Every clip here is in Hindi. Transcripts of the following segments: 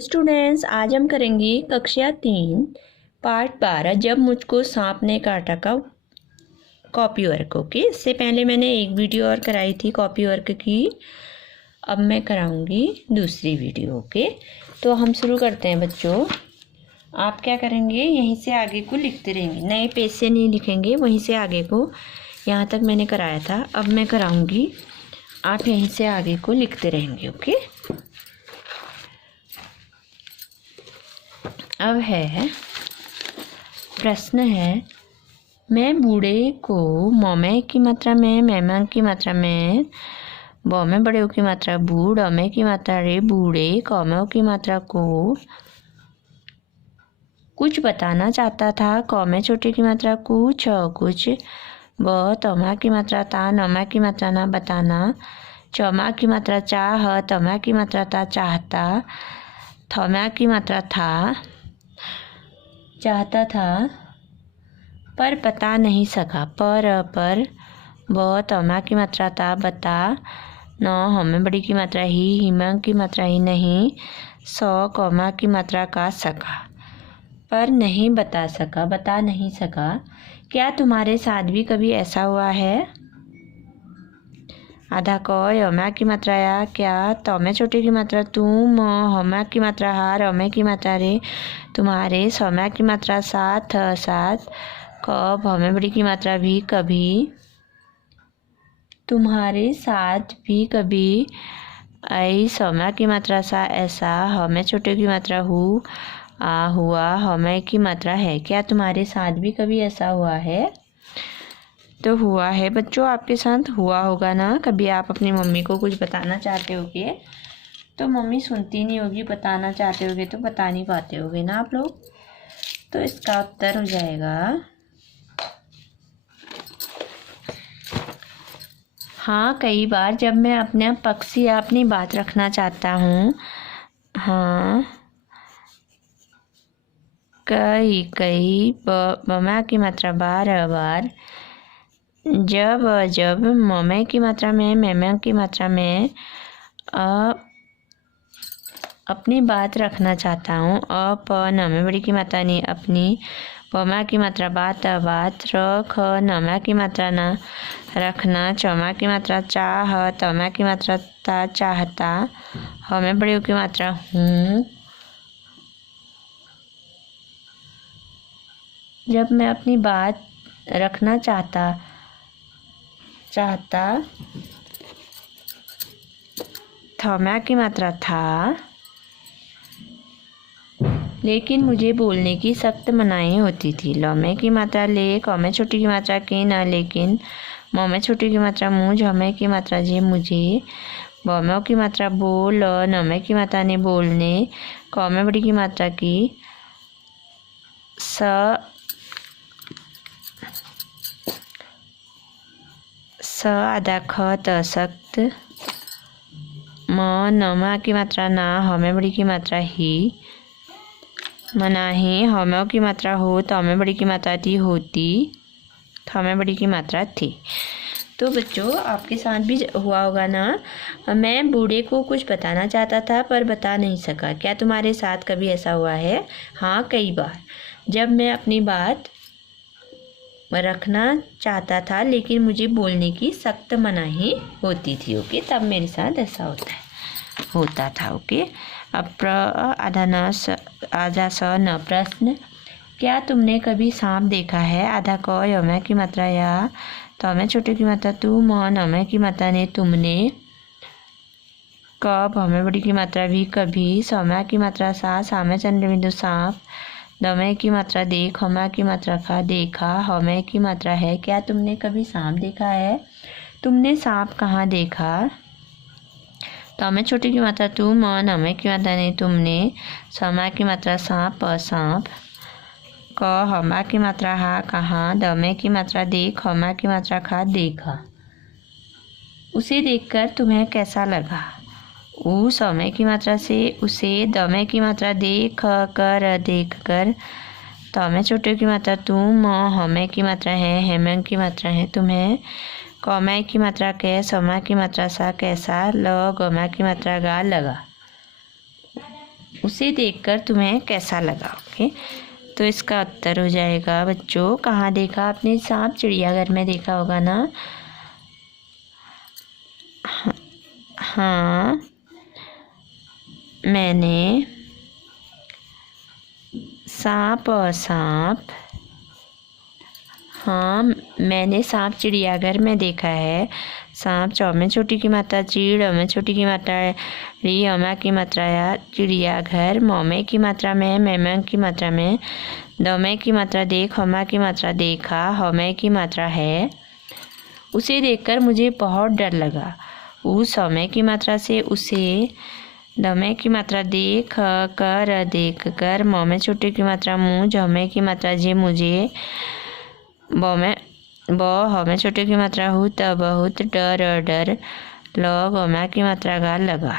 स्टूडेंट्स, आज हम करेंगे कक्षा 3 पार्ट 12 जब मुझको सांप ने काटा का कॉपी वर्क। ओके, इससे पहले मैंने एक वीडियो और कराई थी कॉपी वर्क की, अब मैं कराऊंगी दूसरी वीडियो। ओके, तो हम शुरू करते हैं बच्चों। आप क्या करेंगे, यहीं से आगे को लिखते रहेंगे, नए पेज से नहीं लिखेंगे, वहीं से आगे को, यहाँ तक मैंने कराया था, अब मैं कराऊंगी, आप यहीं से आगे को लिखते रहेंगे। ओके, अब है प्रश्न है, मैं बूढ़े को मोमे की मात्रा में, मैमा की मात्रा में, बौ में बड़े की मात्रा बूढ़, अमे की मात्रा रे बूढ़े, कौमे की मात्रा को कुछ बताना चाहता था। कौमे छोटे की मात्रा कुछ, कुछ, ब तमा की मात्रा ता, नमा की मात्रा ना बताना, चौमा की मात्रा चाह, तमा की मात्रा था चाहता, थौमा की मात्रा था चाहता था पर बता नहीं सका। पर ब तमा की मात्रा था बता, न हमें बड़ी की मात्रा ही, हिमा की मात्रा ही नहीं, सौ कौमा की मात्रा का सका, पर नहीं बता सका, बता नहीं सका। क्या तुम्हारे साथ भी कभी ऐसा हुआ है? आधा क यमा की मात्रा या, क्या तौमे छोटे की मात्रा तुम, हमा की मात्रा हार, अमे की मात्रा रे तुम्हारे, सौम्या की मात्रा साथ, साथ, कब हमें बड़ी की मात्रा भी कभी, तुम्हारे साथ भी कभी, आई सौम्या की मात्रा सा ऐसा, हमें छोटे की मात्रा हु, आ हुआ, हमें की मात्रा है। क्या तुम्हारे साथ भी कभी ऐसा हुआ है? तो हुआ है बच्चों, आपके साथ हुआ होगा ना। कभी आप अपनी मम्मी को कुछ बताना चाहते होगे तो मम्मी सुनती नहीं होगी, बताना चाहते होगे तो बता नहीं पाते होगे ना आप लोग। तो इसका उत्तर हो जाएगा हाँ, कई बार जब मैं अपने पक्ष या अपनी बात रखना चाहता हूँ। हाँ, कई बमा की मात्रा बार, जब ममे की मात्रा में, मैमे की मात्रा में अपनी बात रखना चाहता हूँ। नमे बड़ी की मात्रा नहीं अपनी, पमा की मात्रा बात, रख नमा की मात्रा ना रखना, चौमा की मात्रा चाह, तमा की मात्रा ता चाहता, हमें बड़ी की मात्रा हूँ। जब मैं अपनी बात रखना चाहता थौम्या की मात्रा था, लेकिन मुझे बोलने की सख्त मनाही होती थी। लौमे की मात्रा ले, कौमे छोटी की मात्रा के ना लेकिन, मोमे छोटी की मात्रा मुझ, हमें की मात्रा जे मुझे, बौमे की मात्रा बोल, नमे की मात्रा ने बोलने, कौमे बड़ी की मात्रा की स आधा ख सख्त, म नमा की मात्रा ना, हमें बड़ी की मात्रा ही, मनाही, हमें की मात्रा हो, तो हमें बड़ी की मात्रा थी होती, तो हमें बड़ी की मात्रा थी। तो बच्चों, आपके साथ भी हुआ होगा ना, मैं बूढ़े को कुछ बताना चाहता था पर बता नहीं सका। क्या तुम्हारे साथ कभी ऐसा हुआ है? हाँ, कई बार जब मैं अपनी बात रखना चाहता था लेकिन मुझे बोलने की सख्त मनाही होती थी। ओके, तब मेरे साथ ऐसा होता था। ओके, अब आधा स न प्रश्न, क्या तुमने कभी सांप देखा है? आधा क यमा की मात्रा या, तौमे छोटे की मात्रा तू, म नमे की मात्रा ने तुमने, कब हमें बड़ी की मात्रा भी कभी, सौम्या की मात्रा सा, सामे चंद्र बिंदु सांप, दमे की मात्रा देख, हमा की मात्रा का देखा, हमें की मात्रा है। क्या तुमने कभी सांप देखा है? तुमने सांप कहाँ देखा? तमे छोटी की मात्रा तू, म नमे की मात्रा ने तुमने, समा की मात्रा सांप, सांप, क हमा की मात्रा हा कहाँ, दमे की मात्रा देख, हमा की मात्रा खा देखा। उसे देखकर तुम्हें कैसा लगा? ऊ समय की मात्रा से उसे, दमे की मात्रा देख कर, तमे छोटे की मात्रा तुम, हमें की मात्रा है, हेमंग की मात्रा है तुम्हें, कौमे की मात्रा कै, समा की मात्रा सा कैसा, ल गमा की मात्रा गा लगा। उसे देखकर तुम्हें कैसा लगा। ओके, तो इसका उत्तर हो जाएगा बच्चों, कहाँ देखा आपने सांप? चिड़ियाघर में देखा होगा ना। हाँ, मैंने सांप और सांप, हाँ मैंने सांप चिड़ियाघर में देखा है। सांप चौ में छोटी की मात्रा, चीड़ में छोटी की मात्रा, री अमा की मात्रा या चिड़ियाघर, मौमे की मात्रा में, मैम की मात्रा में, दमे की मात्रा देख, हमा की मात्रा देखा, हमे की मात्रा है। उसे देखकर मुझे बहुत डर लगा। उस समय की मात्रा से उसे, दमे की मात्रा देख कर देख कर, मौमे छोटे की मात्रा मुँह, झमे की मात्रा जे मुझे, हमें छोटे की मात्रा हूँ त बहुत, डर डर, गमा की मात्रा गा लगा।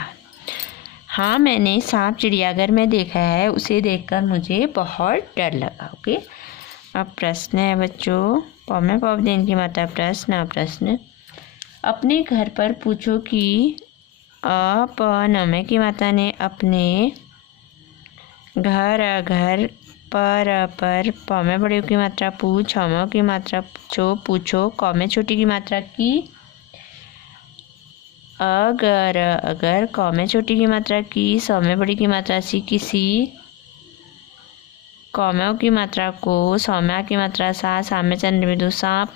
हाँ मैंने सांप चिड़ियाघर में देखा है, उसे देखकर मुझे बहुत डर लगा। ओके, अब प्रश्न है बच्चों, पौमे पौधेन की मात्रा प्रश्न। अपने घर पर पूछो कि नमे की माता ने अपने घर पर, पौमे बड़े की मात्रा पूछ, हमों की मात्रा पूछो, कौमे छोटी की मात्रा की, अगर, कौमे छोटी की मात्रा की, सौमे बड़ी की मात्रा सी किसी, कौमों की मात्रा को, सौम्या की मात्रा सामे चंद्र बिंदु सांप,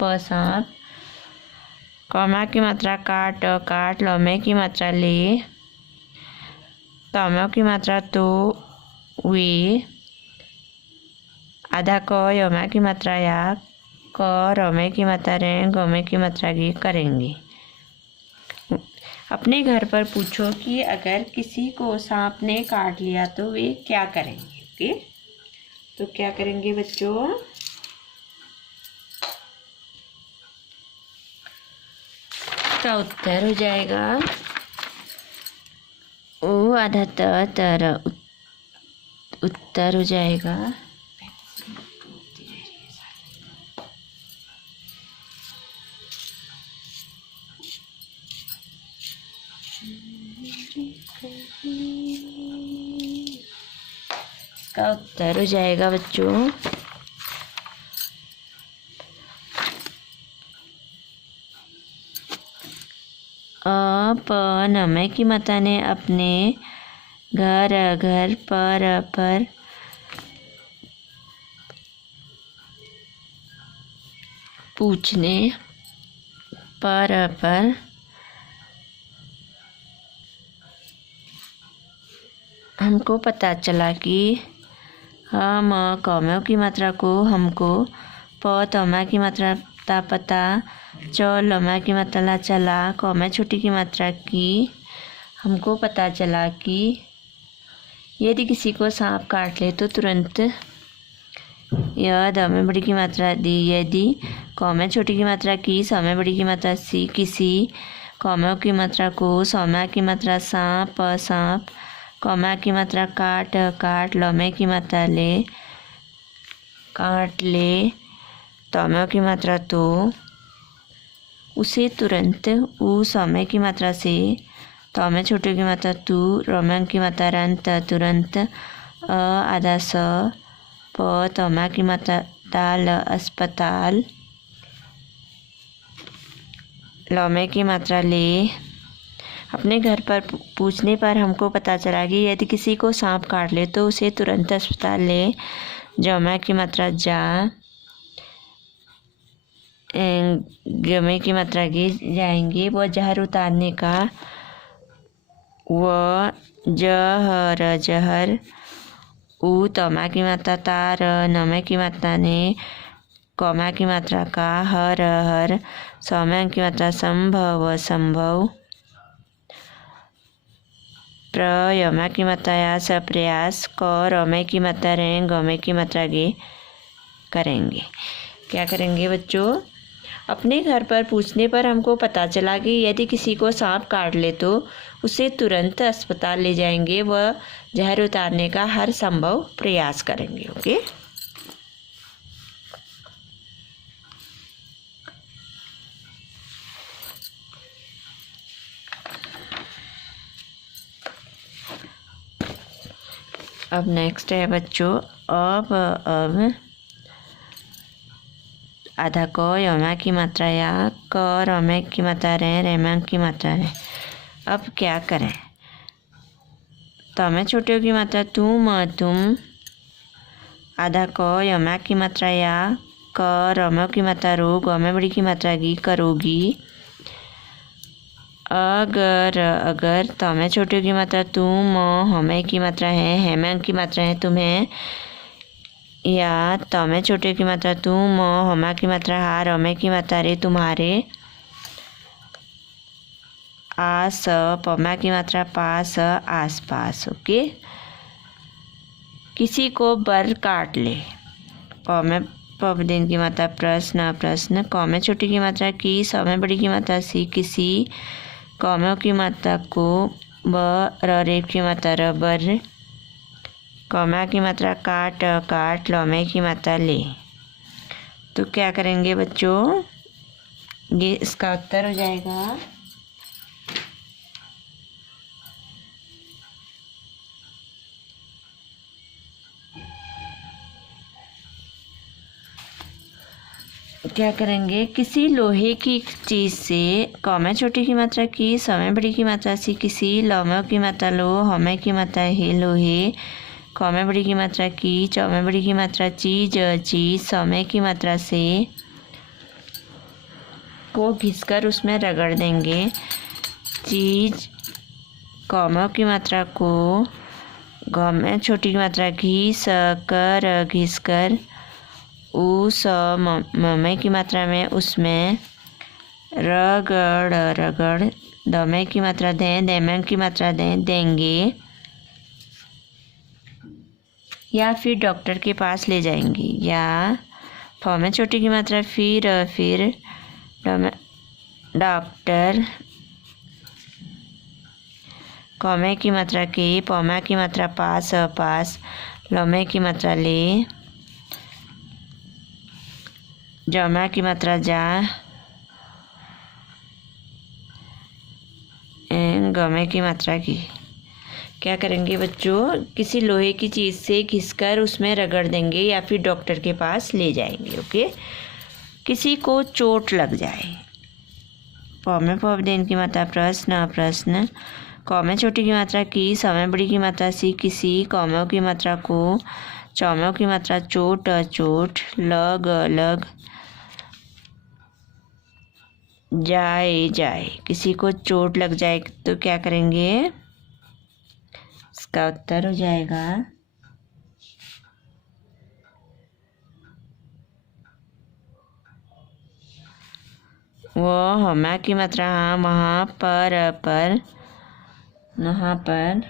कौमा की मात्रा काट, लौमे की मात्रा ले, तौमों की मात्रा तो वे, आधा क, यौमा की मात्रा या, रौमे की मात्रा रे, गौमे की मात्रा गी करेंगे। अपने घर पर पूछो कि अगर किसी को सांप ने काट लिया तो वे क्या करेंगे। ओके, तो क्या करेंगे बच्चों? का उत्तर हो जाएगा ओ आधा तर, उत्तर हो जाएगा का उत्तर हो जाएगा बच्चों नमे की माता ने अपने घर पर पूछने पर हमको पता चला कि हम कौमों की मात्रा को हमको, तौमा की मात्रा ता पता, लौमा की मात्रा ला चला, कौमे छोटी की मात्रा की हमको पता चला कि यदि किसी को सांप काट ले तो तुरंत यह दमे बड़ी की मात्रा दी, यदि कौमे छोटी की मात्रा की, सौमे बड़ी की मात्रा सी किसी, कौमों की मात्रा को, सौम्या की मात्रा सांप, कौमा की मात्रा काट, लौमे की मात्रा ले, काट ले, तौमों की मात्रा तो, उसे तुरंत सौम्य की मात्रा से, तौमे छोटे की मात्रा तू, रोमन की मात्रा रंत तुरंत, आधा स, तौमा की मात्रा ताल अस्पताल, लौमे की मात्रा ले। अपने घर पर पूछने पर हमको पता चला कि यदि किसी को सांप काट ले तो उसे तुरंत अस्पताल ले, जौमा की मात्रा जा, गमे की मात्रा गे जाएंगे, वह जहर उतारने का, वह जहर, तौमा की मात्रा तार, नमे की मात्रा ने, कौमा की मात्रा का, हर, सौम्या की मात्रा संभव, यमा की मात्रा या प्रयास, रौमे की मात्रा रहें, गौमे की मात्रा गे करेंगे। क्या करेंगे बच्चों? अपने घर पर पूछने पर हमको पता चला कि यदि किसी को सांप काट ले तो उसे तुरंत अस्पताल ले जाएंगे, वह जहर उतारने का हर संभव प्रयास करेंगे। ओके, अब नेक्स्ट है बच्चों अब आधा क यमा की मात्रा या क रमे की मात्रा रेमा की मात्रा है। अब क्या करें? तमें छोटियों की मात्रा तुम आधा क यमा की मात्रा या क रमो की मात्रा रो गमे बड़ी की मात्रा गी करोगी। अगर तमें छोटियों की मात्रा तुम हमें की मात्रा है हेमें की मात्रा है तुम्हें, या तमें छोटियों की मात्रा तुम हमा की मात्रा हा रमे की मात्रा रे तुम्हारे, आस पमा की मात्रा पास आस पास। ओके। किसी को बर काट ले। प में पवदिन की मात्रा प्रश्न प्रश्न। क में छोटी की मात्रा की, स में बड़ी की मात्रा सी किसी, क में की मात्रा को, ब र रेप की मात्रा रबर, क में की मात्रा काट काट, ल में की मात्रा ले। तो क्या करेंगे बच्चों? ये इसका उत्तर हो जाएगा क्या करेंगे? किसी लोहे की चीज़ से क में छोटी की मात्रा की, स में बड़ी की मात्रा सी किसी, ल में की मात्रा लो, ह में की मात्रा हे लोहे, क में बड़ी की मात्रा की, च में बड़ी की मात्रा चीज चीज, स में की मात्रा से को घिसकर उसमें रगड़ देंगे। चीज क में की मात्रा को, घ में छोटी की मात्रा घिस कर घिसकर, उस म की मात्रा में उसमें रगड़ रगड़, द में की मात्रा दें, दें की मात्रा दें देंगे, या फिर डॉक्टर के पास ले जाएंगे। या फ में छोटी की मात्रा फिर डॉक्टर, क में की मात्रा के, प में की मात्रा पास पास, ल में की मात्रा ले, ज में की मात्रा जा, ग में की मात्रा की। क्या करेंगे बच्चों? किसी लोहे की चीज़ से घिसकर उसमें रगड़ देंगे या फिर डॉक्टर के पास ले जाएंगे। ओके। किसी को चोट लग जाए। प में पवदेन की मात्रा प्रश्न प्रश्न। क में छोटी की मात्रा की, स में बड़ी की मात्रा सी किसी, क में की मात्रा को, च में की मात्रा चोट चोट, लग लग, जाए जाए। किसी को चोट लग जाए तो क्या करेंगे? इसका उत्तर हो जाएगा वो हमा की मात्रा हाँ वहाँ पर वहाँ पर,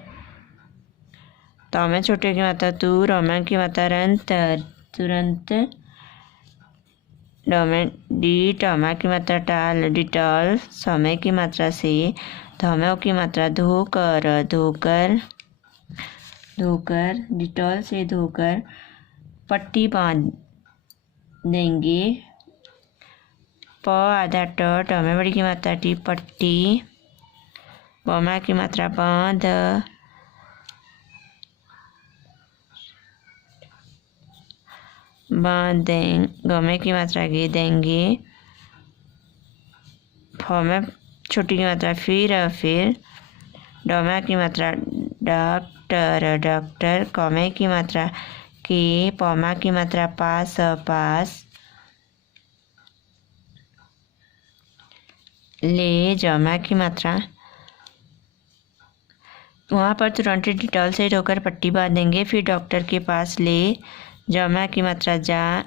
त में छोटे की मात्रा तू, रमा की मात्रा रंत तुरंत, ड में डी, टमा की मात्रा टाल डिटॉल, समय की मात्रा से, धमों की मात्रा धोकर धोकर धोकर, डिटॉल से धोकर पट्टी बांध देंगे। प आधा ट, में बड़ी की मात्रा टी पट्टी, पमा की मात्रा बांध, बांधें, गमे की मात्रा गे देंगे, फ में छोटी की मात्रा फिर, डोमा की मात्रा डॉक्टर डॉक्टर, कमे की मात्रा के, पमा की मात्रा पास पास, ले, जमा की मात्रा वहाँ पर तुरंत डिटॉल से धोकर पट्टी बांध देंगे, फिर डॉक्टर के पास ले, जमा की मात्रा जा,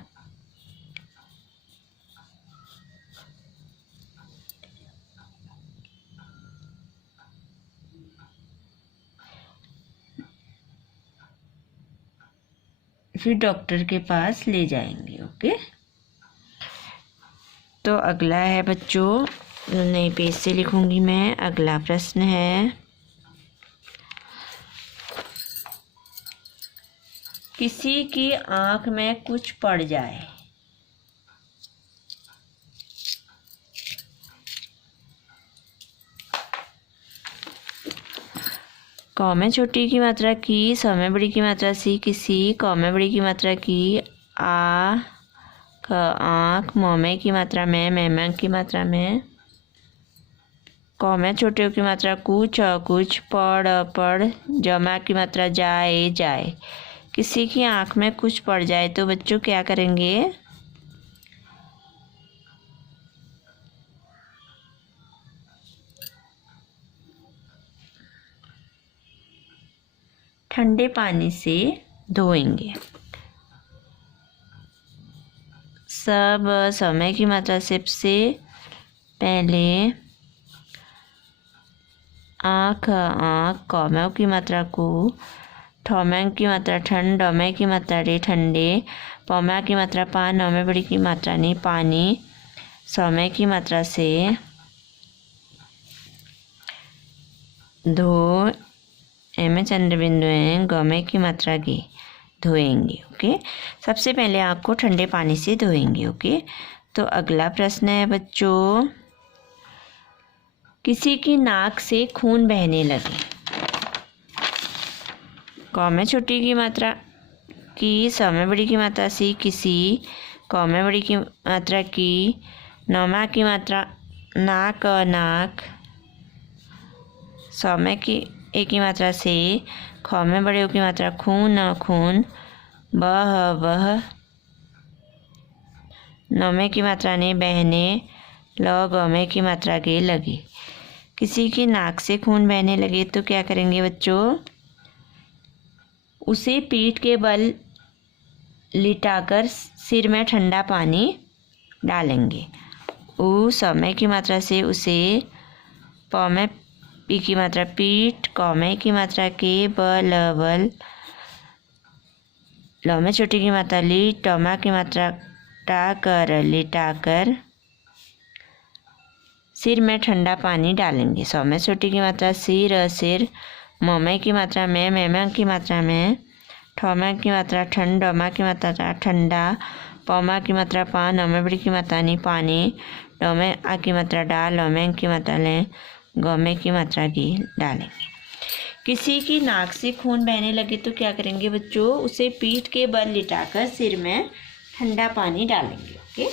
फिर डॉक्टर के पास ले जाएंगे। ओके। तो अगला है बच्चों, नए पेज से लिखूंगी मैं। अगला प्रश्न है, किसी की आंख में कुछ पड़ जाए। क में छोटी की मात्रा की, स में बड़ी की मात्रा सी किसी, क में बड़ी की मात्रा की, आ क आँख, म में की मात्रा में की मात्रा में, क में छोटे की मात्रा कुछ, कुछ, पढ़, जमा की मात्रा जाए, जाए। किसी की आँख में कुछ पड़ जाए तो बच्चों क्या करेंगे? ठंडे पानी से धोएंगे। सब समय की मात्रा सबसे पहले आँख, आँख, क की मात्रा को, ठ में की मात्रा ठंड, ड में की मात्रा रे ठंडे, प में की मात्रा पा, न में बड़ी की मात्रा नहीं पानी, स में की मात्रा से धो, ए में चंद्र बिंदु है, ग में की मात्रा गे, धोएंगे। ओके, सबसे पहले आँख को ठंडे पानी से धोएंगे। ओके, तो अगला प्रश्न है बच्चों, किसी की नाक से खून बहने लगे। क में छोटी की मात्रा की, स में बड़ी की मात्रा सी किसी, क में बड़ी की मात्रा की, न में की मात्रा नाक, नाक, स में की एक की मात्रा से, ख में बड़े की मात्रा खून, खून, बह, न में की मात्रा ने बहने, ल ग में की मात्रा के लगे। किसी की नाक से खून बहने लगे तो क्या करेंगे बच्चों? उसे पीठ के बल लिटाकर सिर में ठंडा पानी डालेंगे। उ समय की मात्रा से उसे, प में पी की मात्रा पीठ, क में की मात्रा के, बल, ल में छोटी की मात्रा ली, ट में की मात्रा टाकर, लिटाकर सिर में ठंडा पानी डालेंगे। स में छोटी की मात्रा सिर, सिर, म में की मात्रा में की मात्रा में, ठ में की मात्रा ठंड, ड में की मात्रा ठंडा, प में की मात्रा पा, न में बड़ी की मात्रा नहीं पानी, ड में आ की मात्रा डाल, ल में की मात्रा लें, ग में की मात्रा की डालेंगे। किसी की नाक से खून बहने लगे तो क्या करेंगे बच्चों? उसे पीठ के बल लिटाकर सिर में ठंडा पानी डालेंगे। ओके,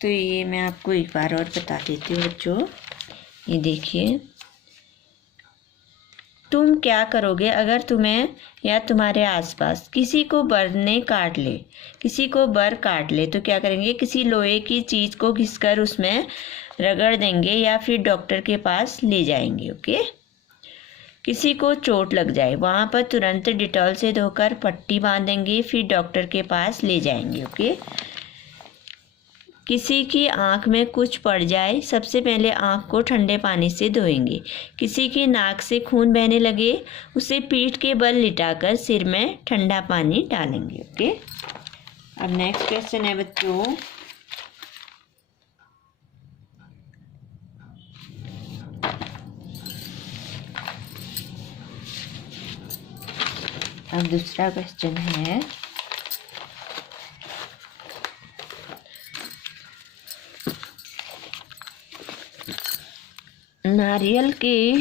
तो ये मैं आपको एक बार और बता देती हूँ बच्चों। ये देखिए, तुम क्या करोगे अगर तुम्हें या तुम्हारे आसपास किसी को बर ने काट ले, किसी को बर काट ले तो क्या करेंगे? किसी लोहे की चीज़ को घिसकर उसमें रगड़ देंगे या फिर डॉक्टर के पास ले जाएंगे। ओके, किसी को चोट लग जाए वहाँ पर तुरंत डिटॉल से धोकर पट्टी बांधेंगे, फिर डॉक्टर के पास ले जाएंगे। ओके, किसी की आँख में कुछ पड़ जाए सबसे पहले आँख को ठंडे पानी से धोएंगे। किसी की नाक से खून बहने लगे उसे पीठ के बल लिटाकर सिर में ठंडा पानी डालेंगे। ओके, अब नेक्स्ट क्वेश्चन है बच्चों, अब दूसरा क्वेश्चन है, नारियल के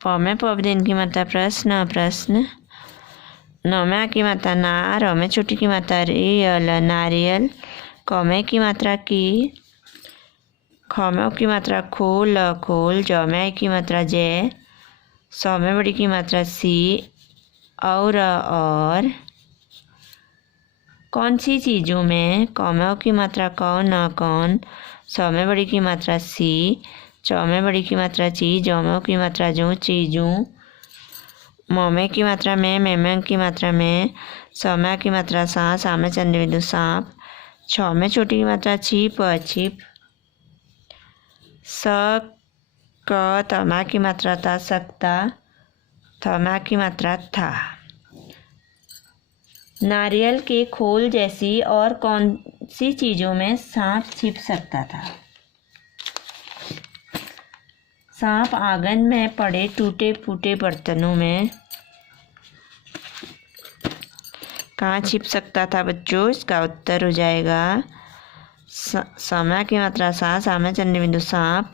प में पवदिन की मात्रा प्रश्न, प्रश्न, न में की मात्रा ना, र में छोटी की मात्रा रियल, नारियल, क में की मात्रा की, ख में की मात्रा खोल, खोल, ज में की मात्रा जय, स में बड़ी की मात्रा सी, और कौन सी चीज़ों में, क में की मात्रा कौन, कौन, स में बड़ी की मात्रा सी, च में बड़ी की मात्रा ची, ज में की मात्रा जो, चीजों, म में की मात्रा में की मात्रा में, स में की मात्रा सा में चंद्र बिंदु सांप, छ में छोटी की मात्रा छिप, छिप, स क त में की मात्रा था सकता, थ में की मात्रा था। नारियल के खोल जैसी और कौन सी चीज़ों में सांप छिप सकता था? सांप आंगन में पड़े टूटे फूटे बर्तनों में कहाँ छिप सकता था बच्चों? इसका उत्तर हो जाएगा समय की मात्रा सा, सामे चंद्र बिंदु सांप।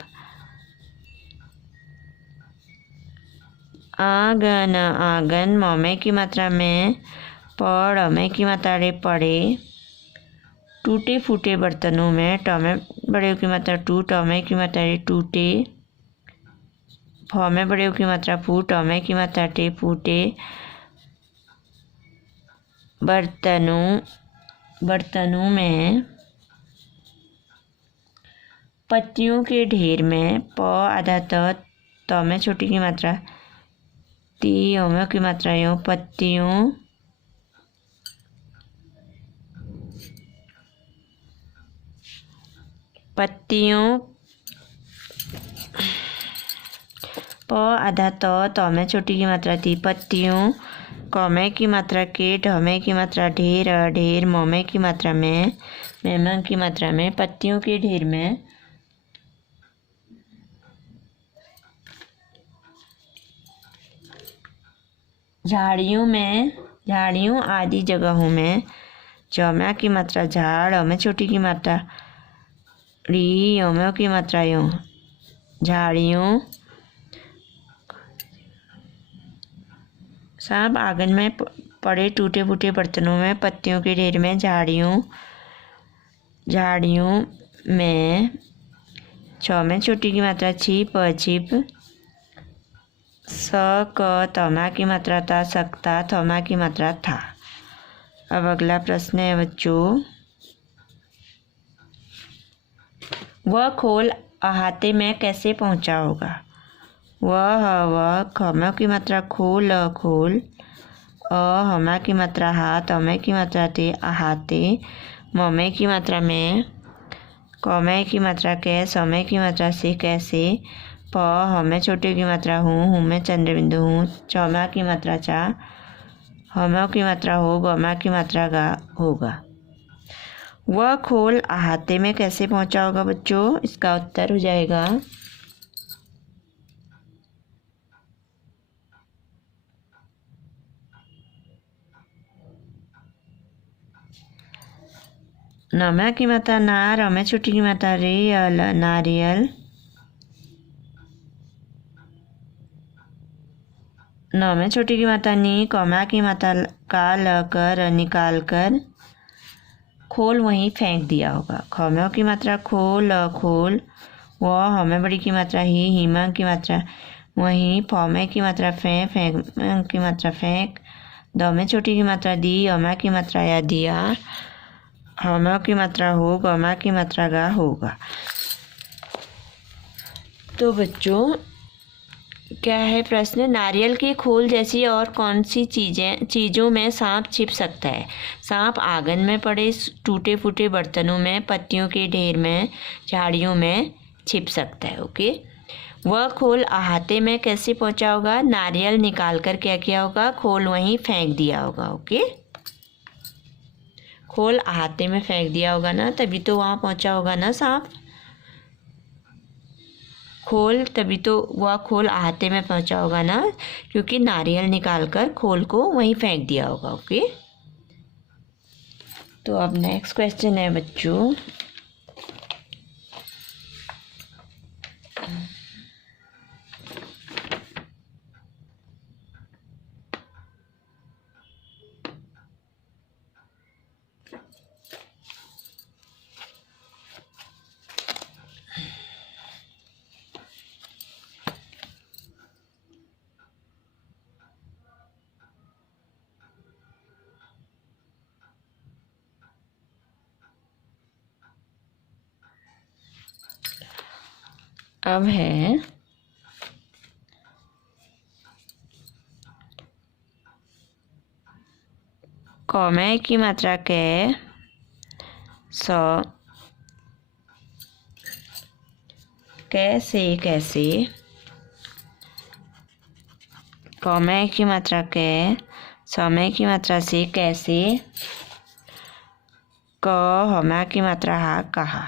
आंगन आंगन, मौमे की मात्रा में, पड़मे की मात्रा रे पड़े। टूटे फूटे बर्तनों में, टमे बड़े की मात्रा टू, टमे की मात्रा रे टूटे। फौमे बड़े की मात्रा फू, टमे की मात्रा टे फूटे। बर्तनों में, पत्तियों के ढेर में, प आधा त में छोटी की मात्रा ती, ओमे की मात्रा यो, पत्तियों। प आधा त में छोटी की मात्रा ती, पत्तियों। कौमे की मात्रा के, ढमे की मात्रा ढेर, ढेर। मोमे की मात्रा में, मेमन की मात्रा में, पत्तियों के ढेर में। झाड़ियों में, झाड़ियों आदि जगहों में। जौम्या की मात्रा झाड़, अमे छोटी की मात्रा री, ओम्यो की मात्रा यो, झाड़ियों। सांप आंगन में पड़े टूटे फूटे बर्तनों में, पत्तियों के ढेर में, झाड़ियों में। छ में छोटी की मात्रा छिप, छिप। स क तमा की मात्रा था, सकता, थमा की मात्रा था। अब अगला प्रश्न है बच्चों, वह खोल अहाते में कैसे पहुंचा होगा? वह, खमा की मात्रा खोल, खोल। हमा की मात्रा हाथ, अमे की मात्रा ते, अहाते। ममे की मात्रा में, कौमे की मात्रा कै, समय की मात्रा से, कैसे। प हमें छोटे की मात्रा हूँ में चंद्र बिंदु हूँ। चौमा की मात्रा चा, हमा की मात्रा हो, गौमा की मात्रा गा होगा। वह खोल अहाते में कैसे पहुंचा होगा बच्चों? इसका उत्तर हो जाएगा नमा की मात्रा नार, हमें छोटी की मात्रा रेयल, नारियल। न में छोटी की मात्रा नी, कौमा की मात्रा काल कर, निकाल कर। खोल वहीं फेंक दिया होगा। खौम्यों की मात्रा खोल, खोल। वह हमें बड़ी की मात्रा ही, हिमा की मात्रा वहीं। फौमे की मात्रा फेंक, फेंक की मात्रा फेंक। द में छोटी की मात्रा दी, अमा की मात्रा या दिया। हमा की मात्रा हो, गमा की मात्रा गा होगा। तो बच्चों क्या है प्रश्न? नारियल के खोल जैसी और कौन सी चीज़ों में सांप छिप सकता है? सांप आंगन में पड़े टूटे फूटे बर्तनों में, पत्तियों के ढेर में, झाड़ियों में छिप सकता है। ओके। वह खोल अहाते में कैसे पहुंचा होगा? नारियल निकाल कर क्या किया होगा? खोल वहीं फेंक दिया होगा। ओके। खोल अहाते में फेंक दिया होगा ना, तभी तो वहाँ पहुंचा होगा ना सांप। खोल, तभी तो वह खोल अहाते में पहुंचा होगा ना, क्योंकि नारियल निकाल कर खोल को वहीं फेंक दिया होगा। ओके। तो अब नेक्स्ट क्वेश्चन है बच्चों, अब है कौमे की मात्रा के, कैसे, कैसे। कौमे की मात्रा के, समय की मात्रा से, कैसे। क हमा की मात्रा हा, कहा।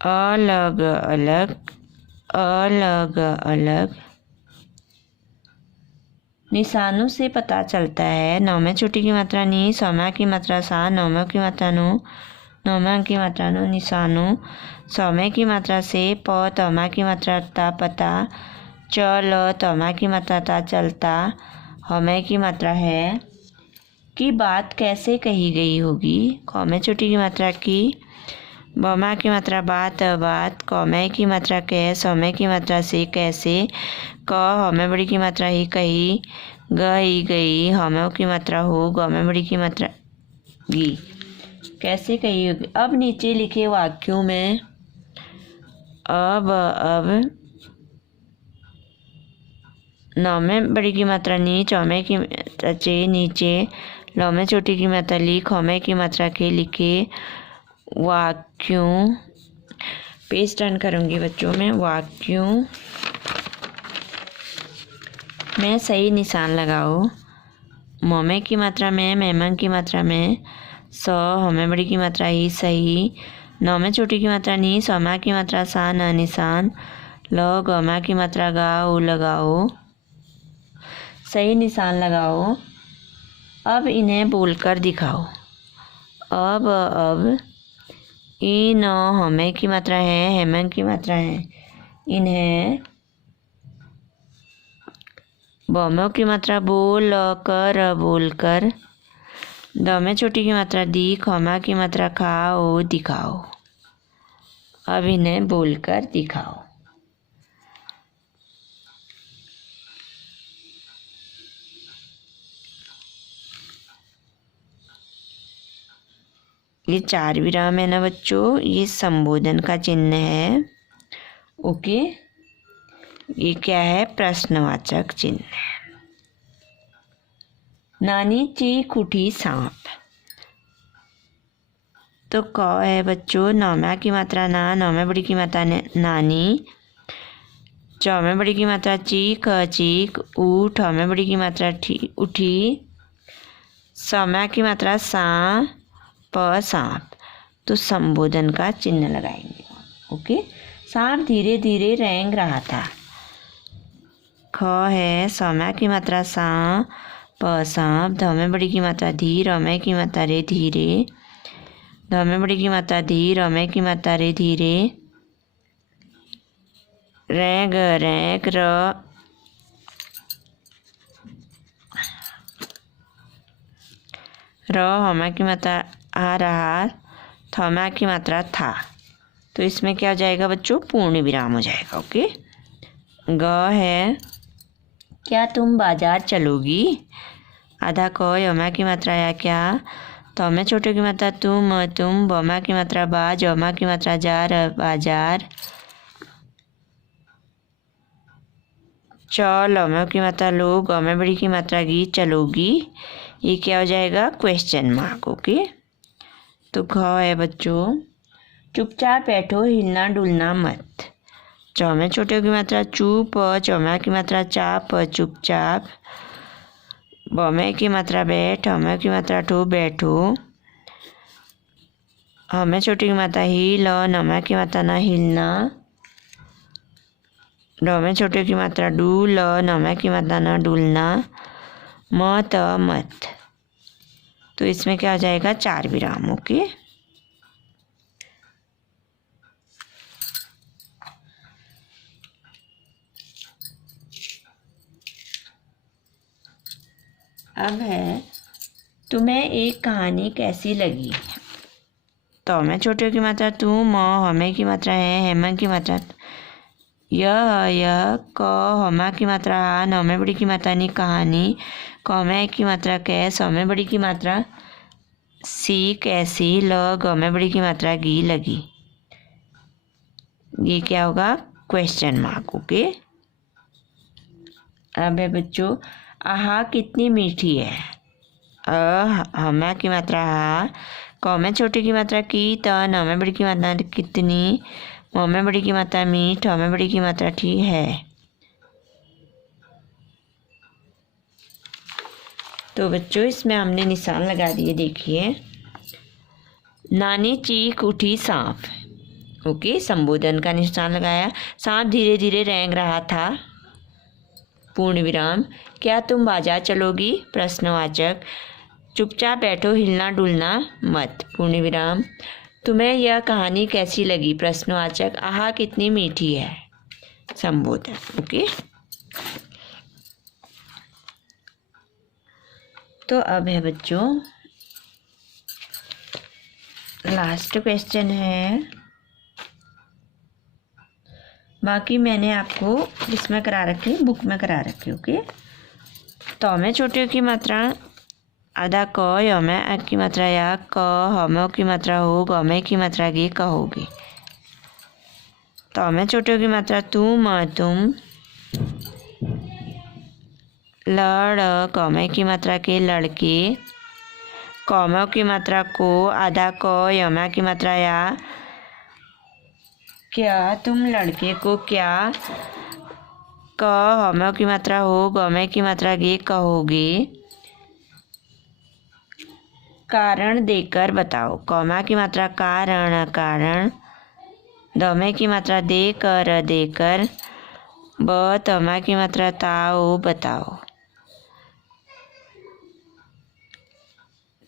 अलग अलग, अलग अलग। निशानों से पता चलता है। नौमे चोटी की मात्रा नी, सौम्या की मात्रा सा, नौमे की मात्रा नो, नौमा की मात्रा नो, निशानों। सौम्य की मात्रा से प, तौमा की मात्रा ता, पता। च, ल, तौमा की मात्रा ता, चलता। हौमे की मात्रा है। की बात कैसे कही गई होगी? कौमे चोटी की मात्रा की, बौमा की मात्रा बात, बात। कौमे की मात्रा कै, सौम्य की मात्रा से, कैसे। क, हौमे बड़ी की मात्रा ही, कही। ग, ही, गई। हौमे की मात्रा हो, गौमे बड़ी की मात्रा गी। कैसे कही होगी? अब नीचे लिखे वाक्यों में अब नौमे बड़ी की मात्रा नी, चौमे की मात्रा चे, नीचे। लौमे चोटी की मात्रा ली, खौमे की मात्रा के, लिखे वाक्यों। पेज टर्न करूंगी बच्चों में। वाक्यों में सही निशान लगाओ। मौमे की मात्रा में, मेमन की मात्रा में। स, हौमे बड़ी की मात्रा ही, सही। नौमे चोटी की मात्रा नी, सौम्या की मात्रा सा, न, निशान। ल, गौमा की मात्रा गा, उ, लगाओ। सही निशान लगाओ। अब इन्हें बोलकर दिखाओ। अब ई, न, हौमे की मात्रा है, हेमन की मात्रा है। इन्हें बौमों की मात्रा बोल, कर, बोलकर। दौमे चोटी की मात्रा दी, खौमा की मात्रा खा, ओ, दिखाओ। अब इन्हें बोलकर दिखाओ। ये 4 विराम है ना बच्चों, ये संबोधन का चिन्ह है। ओके, ये क्या है? प्रश्नवाचक चिन्ह है। नानी चीख उठी सांप। तो क है बच्चों, नौम्या की मात्रा ना, नौमे बड़ी की मात्रा नानी। चौमे बड़ी की मात्रा चीख, चीख। ऊठ, हौमे बड़ी की मात्रा उठी। सौम्या की मात्रा सा, प, सांप। तो संबोधन का चिन्ह लगाएंगे। ओके, सांप धीरे धीरे रेंग रहा था। ख है, सौम्या की मात्रा सा, प, सांप। धौमे बड़ी की मात्रा धीर, हौमे की मात्रा रे, धीरे। धौमे बड़ी की मात्रा धीर, हौमे की मात्रा रे, धीरे। Rag, rag. र, हौमा की मात्रा आ रहा, थौमा की मात्रा था। तो इसमें क्या हो जाएगा बच्चों? पूर्ण विराम हो जाएगा। ओके। ग है, क्या तुम बाजार चलोगी? आधा क, यौमा की मात्रा या, क्या। तौमे छोटे की मात्रा तुम। बौमा की मात्रा बा, जौमा की मात्रा जार, बाजार। च, लौमे की मात्रा लो, गौमे बड़ी की मात्रा गी, चलोगी। ये क्या हो जाएगा? Question mark. ओके। तो घ है बच्चों, चुपचाप बैठो, हिलना डुलना मत। चौमे छोटे की मात्रा चुप, चौमा की मात्रा चाप, चुपचाप। बौमे की मात्रा बैठ, हौमे की मात्रा ठो, बैठो। हौमे छोटे की मात्रा हिल, नौमा की मात्रा ना, हिलना। डौमे छोटे की मात्रा डूल, नौमे की मात्रा ना, डूलना। मत, मत। तो इसमें क्या हो जाएगा? 4 विराम। ओके। अब है, तुम्हें एक कहानी कैसी लगी? तौमे छोटे की मात्रा तुम, हौमे की मात्रा है, हेमा की मात्रा यह। क, हौमा की मात्रा हा, नौमे बड़ी की मात्रा नी, कहानी। कौमे की मात्रा कै, सौमे बड़ी की मात्रा सी, कैसी। ल, गौमे बड़ी की मात्रा गी, लगी। ये क्या होगा? Question mark. ओके। अब है बच्चों, आहा कितनी मीठी है। हौमा की मात्रा हा, कौमे छोटे की मात्रा की, त, नौमे बड़ी की मात्रा कितनी। मौमे बड़ी की मात्रा मीठ, हौमे बड़ी की मात्रा ठी, है। तो बच्चों इसमें हमने निशान लगा दिए। देखिए, नानी चीख उठी सांप। ओके, संबोधन का निशान लगाया। सांप धीरे धीरे रेंग रहा था। पूर्ण विराम। क्या तुम बाजार चलोगी? प्रश्नवाचक। चुपचाप बैठो, हिलना डुलना मत। पूर्ण विराम। तुम्हें यह कहानी कैसी लगी? प्रश्नवाचक। आहा कितनी मीठी है। संबोधन। ओके। तो अब है बच्चों लास्ट क्वेश्चन है, बाकी मैंने आपको इसमें करा रखी, बुक में करा रखी। ओके। तो में छोटियों की मात्रा आधा क, य में अ की मात्रा या, क ह में की मात्रा हो, ग में की मात्रा गे कहोगे। तो में छोटियों की मात्रा तुम तुम, लड़ क में की मात्रा के लड़के, क में की मात्रा को, आधा क, य में की मात्रा या, क्या तुम लड़के को क्या, क ह में की मात्रा हो, ग में की मात्रा गे कहोगे। कारण देकर बताओ। क में की मात्रा कारण कारण, द में की मात्रा देकर देकर, ब त में की मात्रा ताओ बताओ।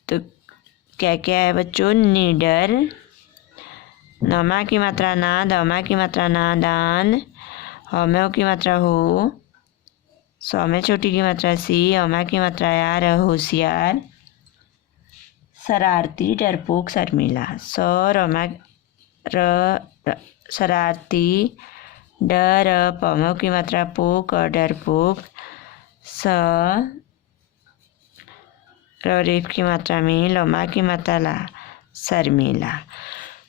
तो क्या क्या है बच्चों? निडर, न में की मात्रा ना, द में की मात्रा नादान, ह में की मात्रा हो, स में छोटी की मात्रा सी, अ में की मात्रा यार होशियार, शरारती डरपोक शर्मिला। स र में शरारती, डर प में की मात्रा पोक डरपोक, स रेफ की मात्रा में, ल में की मात्रा ला शर्मिला।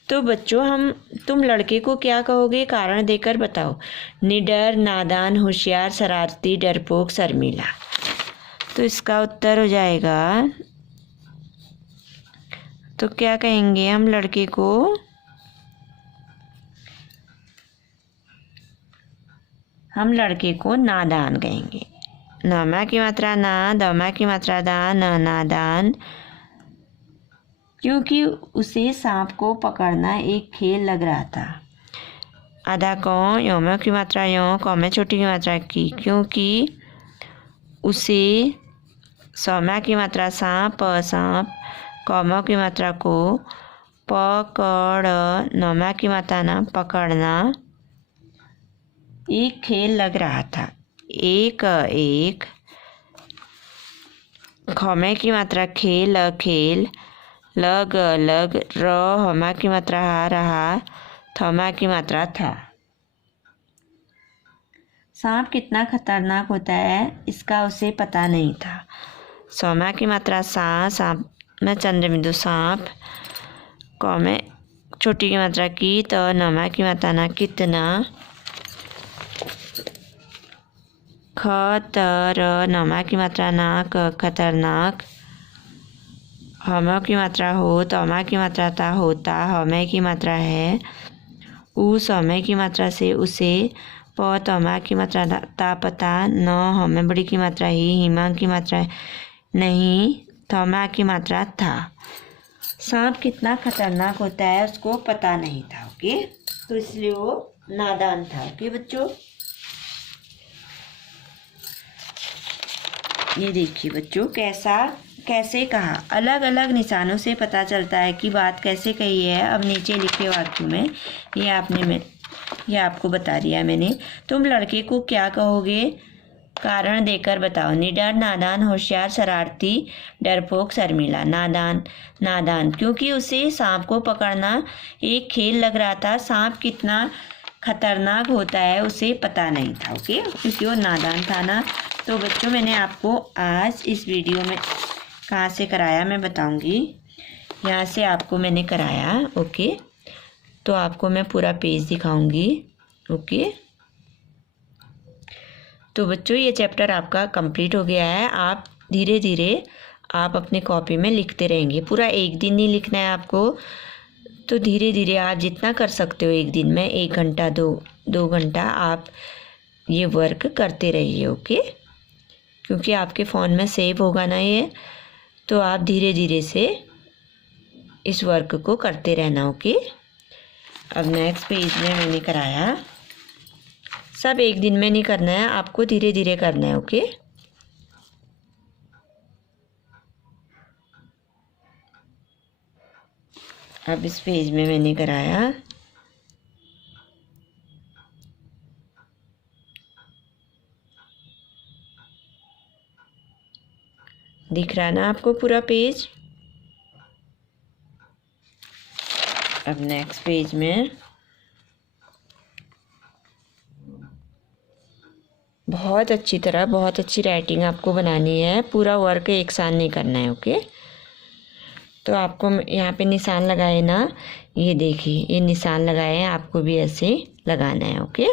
तो बच्चों तुम लड़के को क्या कहोगे? कारण देकर बताओ। निडर, नादान, होशियार, शरारती, डरपोक, शर्मिला। तो इसका उत्तर हो जाएगा, तो क्या कहेंगे हम लड़के को? हम लड़के को नादान कहेंगे। न में की मात्रा ना, द में की मात्रा दान, नादान, क्योंकि उसे सांप को पकड़ना एक खेल लग रहा था। आधा क, यो में की मात्रा यो, क में छोटी की मात्रा की, क्योंकि उसे, स में की मात्रा सांप सांप, क में की मात्रा को, पकड़, न में की मात्रा ना पकड़ना एक खेल लग रहा था। एक एक, ख में की मात्रा खेल खेल, लग लग, र ह में की मात्रा हा रहा, थ में की मात्रा था। सांप कितना खतरनाक होता है इसका उसे पता नहीं था। स में की मात्रा सा, सांप में चंद्रबिंदु सांप, क में छोटी की मात्रा की, तो न में की मात्रा ना कितना, खतर, न में की मात्रा नाक खतरनाक, ह में की मात्रा हो, त में की मात्रा ता होता, ह में की मात्रा है, उ स में की मात्रा से उसे, प त में की मात्रा ता पता, न ह में बड़ी की मात्रा ही, हिमा की मात्रा नहीं, थ में की मात्रा था। सांप कितना खतरनाक होता है उसको पता नहीं था। ओके। तो इसलिए वो नादान था। ओके बच्चों, ये देखिए बच्चों कैसे कहा। अलग अलग निशानों से पता चलता है कि बात कैसे कही है। अब नीचे लिखे वाक्यों में ये आपको बता दिया मैंने। तुम लड़के को क्या कहोगे? कारण देकर बताओ। निडर, नादान, होशियार, शरारती, डरपोक, शर्मिला। नादान क्योंकि उसे सांप को पकड़ना एक खेल लग रहा था। सांप कितना खतरनाक होता है उसे पता नहीं था। ओके, क्योंकि वो नादान था ना। तो बच्चों मैंने आपको आज इस वीडियो में कहाँ से कराया मैं बताऊंगी। यहाँ से आपको मैंने कराया। ओके, तो आपको मैं पूरा पेज दिखाऊंगी। ओके, तो बच्चों ये चैप्टर आपका कंप्लीट हो गया है। आप धीरे धीरे आप अपने कॉपी में लिखते रहेंगे। पूरा एक दिन नहीं लिखना है आपको, तो धीरे धीरे आप जितना कर सकते हो एक दिन में 1 घंटा 2 घंटा आप ये वर्क करते रहिए। ओके, क्योंकि आपके फ़ोन में सेव होगा ना ये, तो आप धीरे धीरे से इस वर्क को करते रहना। ओके, अब नेक्स्ट पेज में मैंने कराया सब एक दिन में नहीं करना है, आपको धीरे धीरे करना है। ओके, अब इस पेज में मैंने कराया। दिख रहा है ना आपको पूरा पेज। अब नेक्स्ट पेज में बहुत अच्छी तरह, बहुत अच्छी राइटिंग आपको बनानी है, पूरा वर्क एक साथ नहीं करना है। ओके, तो आपको यहाँ पे निशान लगाए ना, ये देखिए ये निशान लगाए हैं, आपको भी ऐसे लगाना है। ओके,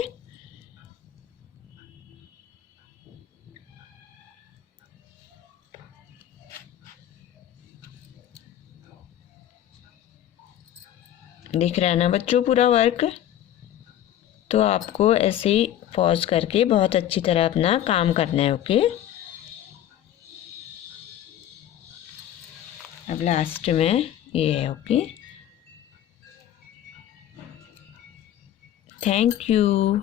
दिख रहा है ना बच्चों पूरा वर्क। तो आपको ऐसे ही पॉज करके बहुत अच्छी तरह अपना काम करना है। ओके, अब लास्ट में ये है। Okay, thank you.